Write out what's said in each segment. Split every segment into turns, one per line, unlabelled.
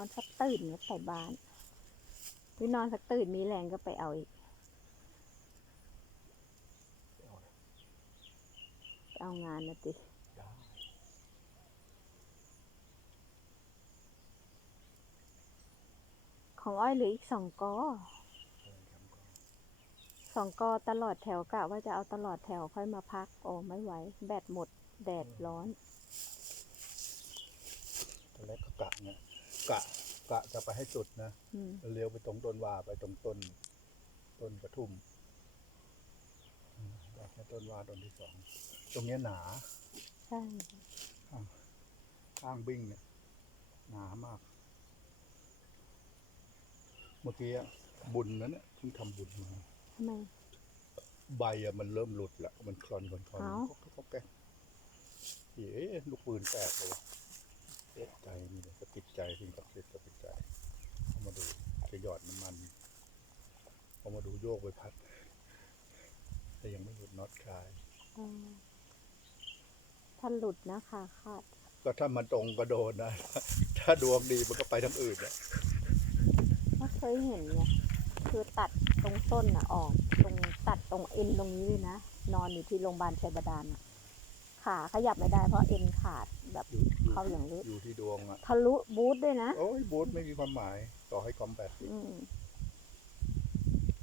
นอนสักตื่นก็ไปบ้าน หรือนอนสักตื่นมีแรงก็ไปเอาอีกเอางานนะติของอ้อยเหลืออีกสองกอสองกอตลอดแถวกะว่าจะเอาตลอดแถวค่อยมาพัก โอ้ไม่ไหว แบตหมด แดดร้อน
ตอนแรกก็กะเนี่ย กะกะจะไปให้สุดนะ
อืม
เลี้ยวไปตรงต้นว่าไปตรงต้น ต้นกระทุ่มอืมได้แค่ต้นว่าต้นที่สองตรงเนี้ยหนา
ใช่
ข้างบิ้งเนี่ยหนามาก เมื่อกี้อะบุญนั้นเนี่ยเพิ่งทำบุญมา
ทำไม
ใบอะมันเริ่มหลุดละมันคลอนคลอนคลอน
เอ้า
ก็ก็แกเอ๊ะลูกปืนแตกเลยวะ เอ๊ะใจนี่เลยสะกิดใจสิ่งศักดิ์สิทธิ์สะกิดใจเอามาดูจะหยอดน้ำมันเอามาดูโยกไปพัด แต่ยังไม่หยุดน็อตคลาย
เออถ้าหลุดนะขาขาด
ก็ถ้ามันตรงก็โดนนะ ถ้าดวงดีมันก็ไปทางอื่นนะ
ไม่เคยเห็นไงคือตัดตรงต้นอะออก ตรงตัดตรงเอ็นตรงนี้เลยนะ นอนอยู่ที่โรงพยาบาลชัยบาดาลอะ ขาขยับไม่ได้เพราะเอ็นขาดแบบ
อยู่อยู่
เข้าอย่างลึก
อยู่ที่ดวงอะ
ทะลุบูทด้วยนะ
โอ้ยบูธไม่มีความหมาย ต่อให้คอมแบท
อืม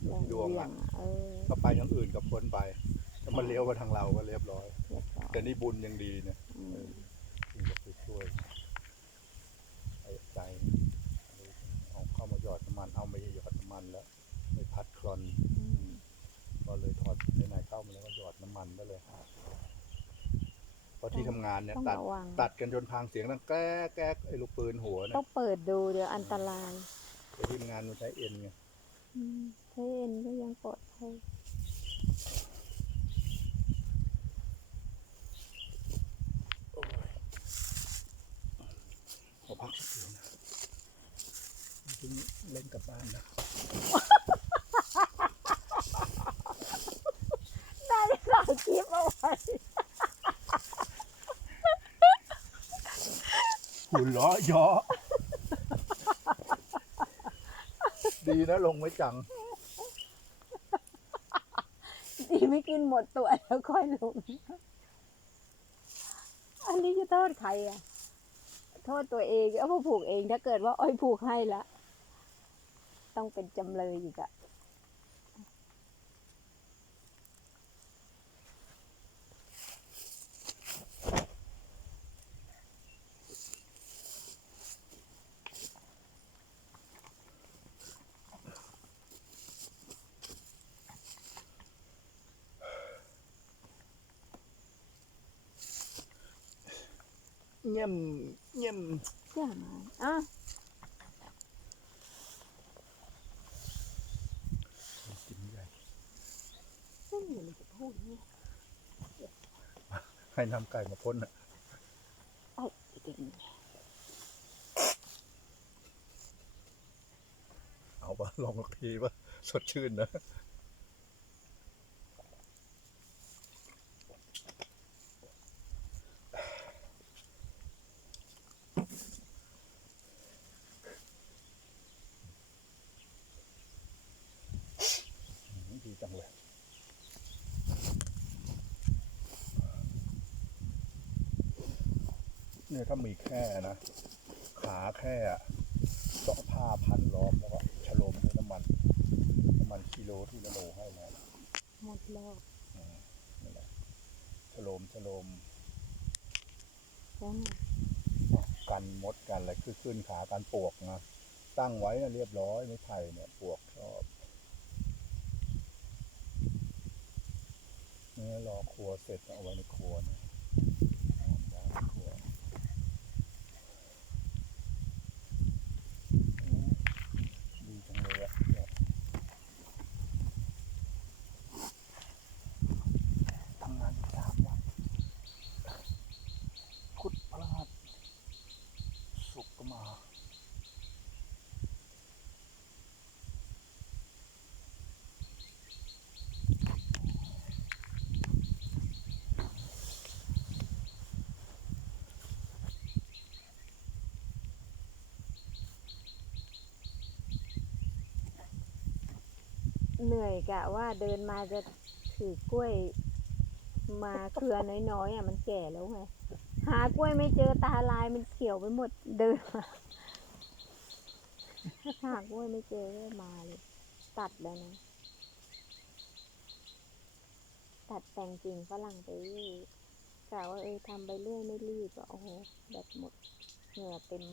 อยู่
แรง
ที่ดวง
เบี่ย
อะ
งอะเออ
ก็ไปทางอื่นกับพ้นไปถ้ามันเลี้ยวมาทางเราก็เรียบร้อย
เรียบร้อย
แต่นี่บุญยังดีเนี่ย
อืม
ที่จะไปช่วยไอ้ใจเอาเข้ามาหยอดน้ำมันเอาไม่ใช่หยอดน้ำมันแล้วไปพัดคลอน
อืม
ก็เลยถอดไหนๆเข้ามาแล้วก็หยอดน้ำมันไปเลยเพ ราะที่ทำงานเนี่ย
ต้อง
ตัด
ระวัง
ตัดกันจนพังเสียงดังแก๊กแก๊กไอ้ลูกปืนหัว
ต้
เนี่
อยงเปิดดูเดี๋ยวอันตราย
ไอ้ที่ทำงานมันใช้เอ็นไง
อืมใช้เอ็นก็ยังปลอดภัย
โอ้ยขอพักสักเดียวนะเพิ่งเล่นกลับบ้านนะ
ได้ถ่ายคลิปเอาไว้
หุ่นล้อย้อ ดีนะลงไม่จัง
ดีไม่กินหมดตัวแล้วค่อยลง อันนี้จะโทษใครอะ โทษตัวเองเอามาผูกเองถ้าเกิดว่าอ้อยผูกให้ละ ต้องเป็นจำเลยอีกอะ
เงียบเงียบ
อย่างไรอะ
กินใหญ่
ไม่มีอะไรจะพูดเนี่ย
ให้น้ำไก่มาพ่นอะ
ไอ้จริง
เอาปะลองสักทีปะสดชื่นนะ อืมดี จังเลยเนี่ยถ้ามีแค่นะ ขาแค่อะต้องผ้าพันล้อมแล้วก็ฉโลมด้วยน้ำมันน้ำมันกิโลที่นโนให้นะ
หมดแล้ว
นั่นแหละฉโลมฉโลม
แล้วไง
กันมดกันอะไรคือขึ้นขาการปวกนะตั้งไว้นะเรียบร้อยไม่ไผ่เนี่ยปวกชอบเนี่ยรอ ครัวเสร็จเอาไว้ในครัวนะเอาไว้ในครัวอืมดีจังเลยอะเนี่ยทำงานสามวันพุธพฤหัสสุกร์ก็มา
เหนื่อยกะว่าเดินมาจะถือกล้วย มาเครือน้อยๆอะมันแก่แล้วไงหากล้วยไม่เจอตาลายมันเขียวไปหมดเดินมาหากล้วยไม่เจอก็มาเลย ตัดแล้วนะ ตัดแต่งกิ่งฝรั่งไปเรื่อยกะว่าเออทำไปเรื่อยไม่รีบอะโอ้โหแบตหมดเหงื่อเต็ม